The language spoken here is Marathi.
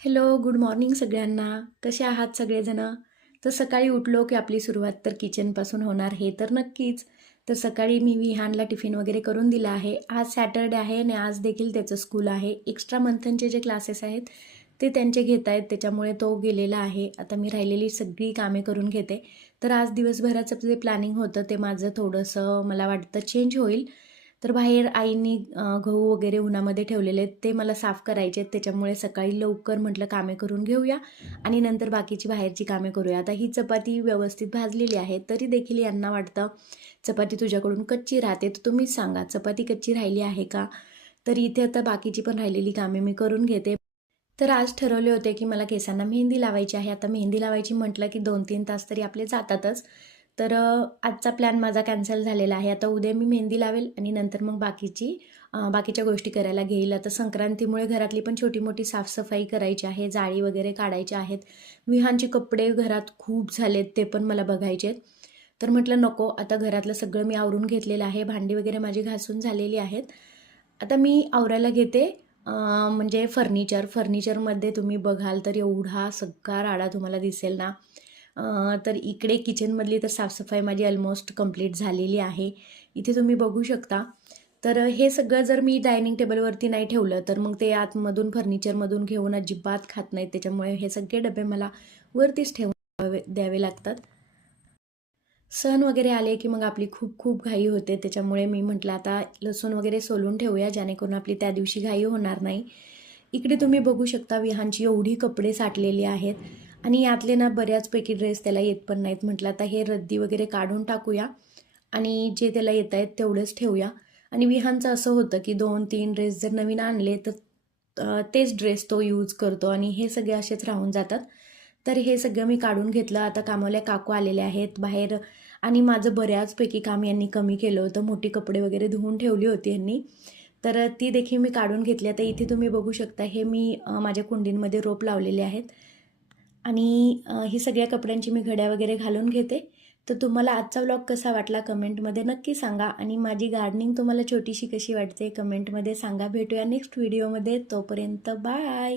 हॅलो, गुड मॉर्निंग सगळ्यांना. कसे आहात सगळेजण? तर सकाळी उठलो की आपली सुरुवात तर किचनपासून होणार हे तर नक्कीच. तर सकाळी मी विहानला टिफिन वगैरे करून दिला आहे. आज सॅटर्डे आहे आणि आज देखील त्याचं स्कूल आहे. एक्स्ट्रा मंथनचे जे क्लासेस आहेत ते त्यांचे घेत आहेत, त्याच्यामुळे तो गेलेला आहे. आता मी राहिलेली सगळी कामे करून घेते. तर आज दिवसभराचं जे प्लॅनिंग होतं ते माझं थोडंसं मला वाटतं चेंज होईल. तर बाहेर आईनी गहू वगैरे उन्हामध्ये ठेवलेले आहेत, ते मला साफ करायचे आहेत. त्याच्यामुळे सकाळी लवकर म्हटलं कामे करून घेऊया आणि नंतर बाकीची बाहेरची कामे करूया. आता ही चपाती व्यवस्थित भाजलेली आहे, तरी देखील यांना वाटतं चपाती तुझ्याकडून कच्ची राहते, तर तुम्हीच सांगा चपाती कच्ची राहिली आहे का? तर इथे आता बाकीची पण राहिलेली कामे मी करून घेते. तर आज ठरवले होते की मला केसांना मेहंदी लावायची आहे. आता मेहंदी लावायची म्हटलं की 2-3 तास तरी आपले जातातच. तर आजचा प्लॅन माझा कॅन्सल झालेला आहे. आता उद्या मी मेहंदी लावेल आणि नंतर मग बाकीच्या गोष्टी करायला घेईल. आता संक्रांतीमुळे घरातली पण छोटी-मोठी साफसफाई करायची आहे, जाळी वगैरे काढायची आहेत. विहानचे कपडे घरात खूप झालेत, ते पण मला बघायचे आहेत. तर म्हटलं नको, आता घरातलं सगळं मी आवरून घेतलेलं आहे. भांडी वगैरे माझी घासून झालेली आहेत. आता मी आवरायला घेते म्हणजे फर्निचरमध्ये तुम्ही बघाल तर एवढा सगळा राडा तुम्हाला दिसेल ना. तर इकडे किचनमधली तर साफसफाई माझी ऑलमोस्ट कंप्लीट झालेली आहे. इथे तुम्ही बघू शकता. तर हे सगळं जर मी डायनिंग टेबलवरती नाही ठेवलं तर मग ते आतमधून फर्निचरमधून घेऊन अजिबात खात नाहीत. त्याच्यामुळे हे सगळे डबे मला वरतीच ठेवून द्यावे लागतात. सण वगैरे आले की मग आपली खूप खूप घाई होते. त्याच्यामुळे मी म्हटलं आता लसूण वगैरे सोलून ठेवूया, जेणेकरून आपली त्या दिवशी घाई होणार नाही. इकडे तुम्ही बघू शकता विहानची एवढी कपडे साठलेली आहेत आणि यातले ना बऱ्याचपैकी ड्रेस त्याला येत पण नाहीत. म्हटलं आता हे रद्दी वगैरे काढून टाकूया आणि जे त्याला येत आहेत तेवढंच ठेवूया. आणि विहानचं असं होतं की 2-3 ड्रेस जर नवीन आणले तर तेच ड्रेस तो यूज करतो आणि हे सगळे असेच राहून जातात. तर हे सगळं मी काढून घेतलं. आता कामावाल्या काकू आलेल्या आहेत बाहेर आणि माझं बऱ्याचपैकी काम यांनी कमी केलं होतं. मोठी कपडे वगैरे धुवून ठेवली होती यांनी. तर ती देखील मी काढून घेतली. आता इथे तुम्ही बघू शकता हे मी माझ्या कुंडींमध्ये रोप लावलेले आहेत आणि ही सगळ्या कपड्यांची मी घड्या वगैरे घालून घेते. तर तुम्हाला आजचा व्लॉग कसा वाटला कमेंटमध्ये नक्की सांगा आणि माझी गार्डनिंग तुम्हाला छोटीशी कशी वाटते कमेंटमध्ये सांगा. भेटूया नेक्स्ट व्हिडिओमध्ये. तोपर्यंत बाय.